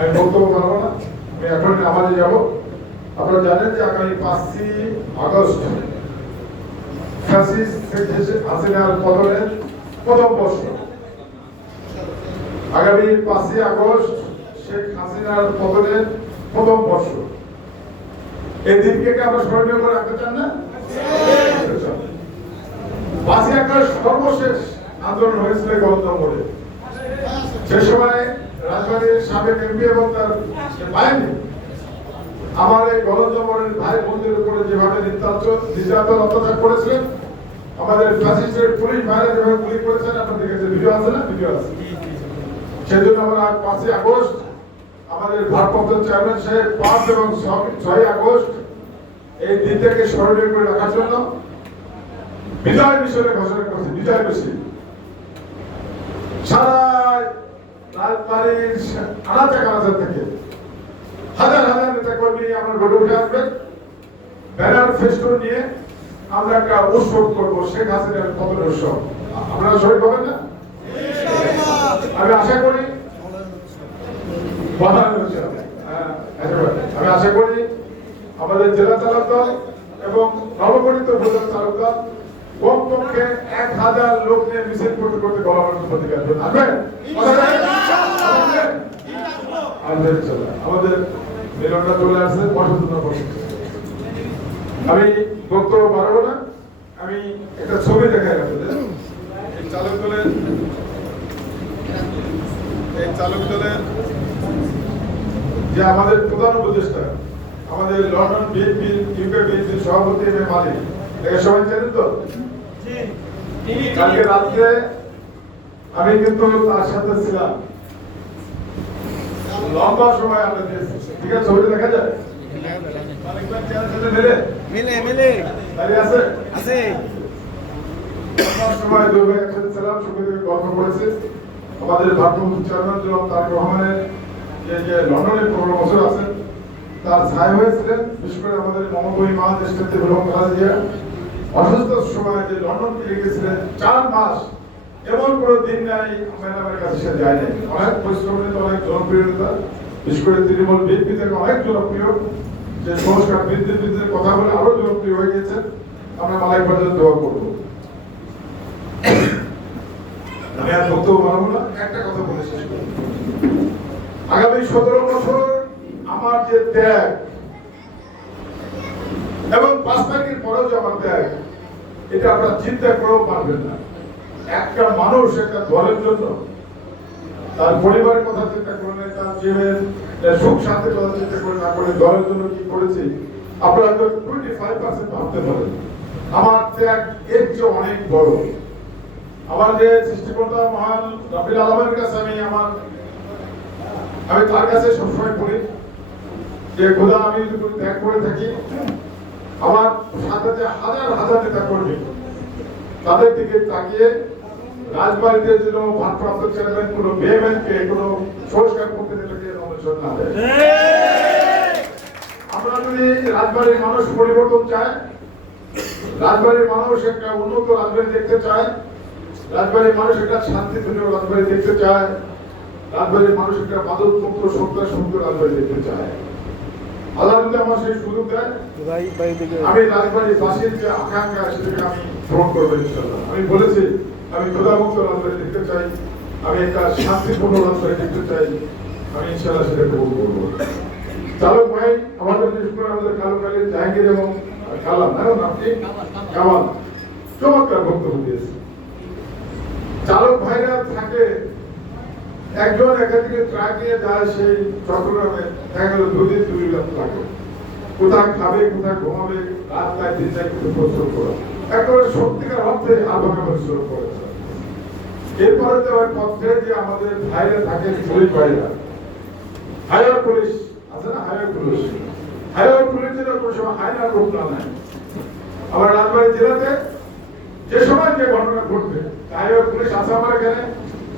আমি বক্তব্য না আমি এখন আমাদের আপনারা জানেন যে আগামী প্রথম এই দিনকে স্মরণীয় করে রাখতে চান পাঁচই আগস্ট সর্বশেষ আন্দোলন হয়েছিল গণতন্ত্রে সে সময় রাজবাড়ির সাবেক এমপি এবং তার বাহিনী। আমার এই গণতন্ত্রের ভাই বোনদের উপরে যেভাবে নির্যাতন অত্যাচার করেছিলেন, আমাদের ফ্যাসিস্টের পুলিশ ভাইরা যেভাবে গুলি করেছেন আপনার দেখেছেন ভিডিও আছে না? ভিডিও আছে। সেজন্য আমরা পাঁচই আগস্ট আমাদের ভারপ্রাপ্ত চেয়ারম্যান সাহেব পাঁচ এবং ছয়- আগস্ট এই দিনটাকে স্মরণীয় করে রাখার জন্য বিজয় মিশনের ঘোষণা করেছে বিজয় মিছিল। সারা রাজবাড়ির আনাচে কানাচে থেকে হাজার হাজার নেতা কর্মী আমরা রোডে উঠে আসবেন ব্যানার ফেস্টুন নিয়ে আমরা একটা উৎসব করব শেখ হাসিনার পতন উৎসব। আপনারা শরীর পাবেন না? আমি আশা করি হ্যাঁ, আমি আশা করি আমাদের জেলা তালুকদার এবং নবগঠিত প্রধান তালুকদার কমপক্ষে এক হাজার লোক নিয়ে মিছিল করতে করতে। আমাদের মিলনটা চলে আসছে আমি বক্তব্য বাড়াবো না, আমি একটা ছবি দেখাই আপনাদের। চালক দলের এই চালক দলের যে আমাদের প্রধান উপদেষ্টা, আমাদের লন্ডন বিএনপি ইউকে বিএনপির সভাপতি এম এ মালিক সবাই জানেন তো? কালকে রাত্রে আমি কিন্তু তার সাথে ছিলাম। লম্বা সময় আমরা দিয়েছি। ঠিক আছে ছবিটা দেখা যায়? মালিক ভাই চেয়ারের সাথে মিলে? মিলে মিলে। আছে? আছে। সময় দুর্গা একসাথে ছিলাম সঙ্গে গল্প করেছে। আমাদের ভারপ্রাপ্ত চেয়ারম্যান জনাব তারেক রহমানের। যে যে লন্ডনে পনেরো বছর আছেন তার ছায় হয়েছিলেন। বিশেষ করে আমাদের মমবই মা দেশনেত্রী বেগম খালেদা জিয়া অসুস্থ সময় যে লন্ডন থেকে গেছিলেন চার মাস। এমন কোনো দিন নাই, ম্যাডামের কাছে সে যায়নি। অনেক পরিশ্রম নিতে অনেক জনপ্রিয়তা। বিশেষ করে তৃণমূল বিএনপি থেকে অনেক জনপ্রিয়। যে সংস্কার বৃদ্ধি বৃদ্ধির কথা বলে আরও জনপ্রিয় হয়ে গেছেন আমরা মালাইক বাজার দোয়া করব। আমি আর বক্তব্য বাড়াবো না, একটা কথা বলে শেষ করব। আগামী সতেরো বছর আমার যে ত্যাগ এবং পাঁচ তারিখের পরেও আমার ত্যাগ এটা আপনার চিন্তা করেও পারবেন না। একটা মানুষ একটা দলের জন্য তার পরিবারের কথা চিন্তা করে নেয়, তার জীবনের সুখ শান্তির কথা চিন্তা করে না করে দলের জন্য কি করেছে আপনারা তো টোয়েন্টি ফাইভ পার্সেন্ট ভাবতে পারেন। আমার ত্যাগ এর চেয়ে অনেক বড়। আমার যে সৃষ্টিকর্তা মহান রবিল আলমের কাছে আমি আমার আমি তার কাছে সবসময় বলি যে খোদা আমি যদি ত্যাগ করে থাকি আমার সাথে হাজার হাজার নেতা কর্মী। তাদের দিকে তাকিয়ে রাজবাড়িতে যেন ভারপ্রাপ্ত চেয়ারম্যান কোনো বেএমএনকে কোনো সংস্কার করতে দিলে নমিনেশন না আমরা যদি রাজবাড়ির মানুষ পরিবর্তন চায় রাজবাড়ির মানুষ একটা উন্নত রাজবাড়ি দেখতে চায়, রাজবাড়ির মানুষ একটা শান্তিপূর্ণ রাজবাড়ি দেখতে চায়, রাজবাড়ির মানুষ একটা মাদক মুক্ত সন্ত্রাস মুক্ত রাজবাড়ি দেখতে চায়। আল্লাহ যদি আমার সেই সুযোগ দেয় আমি রাজবাড়ির বাসীর যে আকাঙ্ক্ষা সেটাকে আমি পূরণ করব ইনশাল্লাহ আমি বলেছি আমি খোদামুক্ত রাজবাড়ি দেখতে চাই আমি একটা শান্তিপূর্ণ রাজবাড়ি দেখতে চাই আমি ইনশাল্লাহ সেটা গ্রহণ করব। চালক ভাই আমাদের বিশেষ করে আমাদের কালো কালীর জাহাঙ্গীর এবং কালাম না নামটি কামাল। চমৎকার বক্তব্য দিয়েছে চালক ভাইরা থাকে একজন একাধিকে ট্রাক নিয়ে যায়, সেই চট্টগ্রামে দেখা গেল দুদিন দুই রাত থাকে। কোথায় খাবে, কোথায় ঘুমাবে দিন নাই কিন্তু পরিশ্রম করে। একেবারে সত্যিকার অর্থে আধুনিক পরিশ্রম করে। এরপরে তো ওই পথে যে আমাদের ভাইরা থাকে পুলিশ ভাইরা হায়ার পুলিশ, আছে না হায়ার পুলিশ? হায়ার পুলিশের কোনো সময় হায়ার রূপ না আমার রাজবাড়ি জেলাতে যে সময় যে ঘটনা ঘটবে হায়ার পুলিশ আছে আমার এখানে।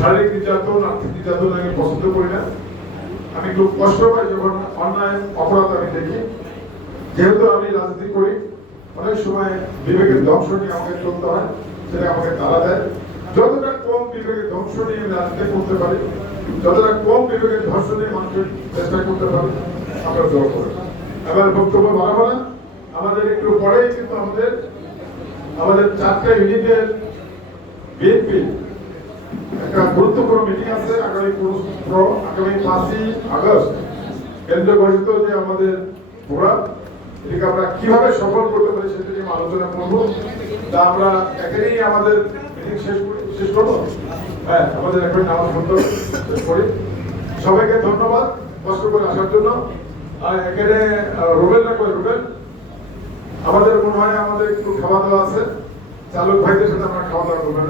শারীরিক নির্যাতন, আর্থিক নির্যাতন আমি পছন্দ করি না। আমি খুব কষ্ট পাই যখন অন্যায়, অপরাধ আমি দেখি। যেহেতু আমি রাজনীতি করি, অনেক সময় বিবেকের ধ্বংস নিয়ে আমাকে চলতে হয়, সেটা আমাকে তাড়া দেয়। যতটা কম বিবেকের ধ্বংস নিয়ে আমি রাজনীতি করতে পারি, যতটা কম বিবেকের ধ্বংস নিয়ে মানুষের চেষ্টা করতে পারি, আমরা জোর করি এবার বক্তব্য বাড়াবো না। আমাদের একটু পরেই কিন্তু আমাদের আমাদের চারটা ইউনিটের বিএনপি, একটা গুরুত্বপূর্ণ মিটিং আছে আগামী আগামী পাঁচই আগস্ট। কেন্দ্র ঘোষিত যে আমাদের প্রোগ্রাম এটাকে আমরা কীভাবে সফল করতে পারি সেটা নিয়ে আলোচনা করব। তা আমরা এখানেই আমাদের মিটিং শেষ শেষ করব? হ্যাঁ আমাদের এখন শেষ করি। সবাইকে ধন্যবাদ কষ্ট করে আসার জন্য। আর এখানে রুবেল না করে রুবেল? আমাদের মনে হয় আমাদের একটু খাওয়া দাওয়া আছে। চালক ভাইদের সাথে আমরা খাওয়া দাওয়া করবেন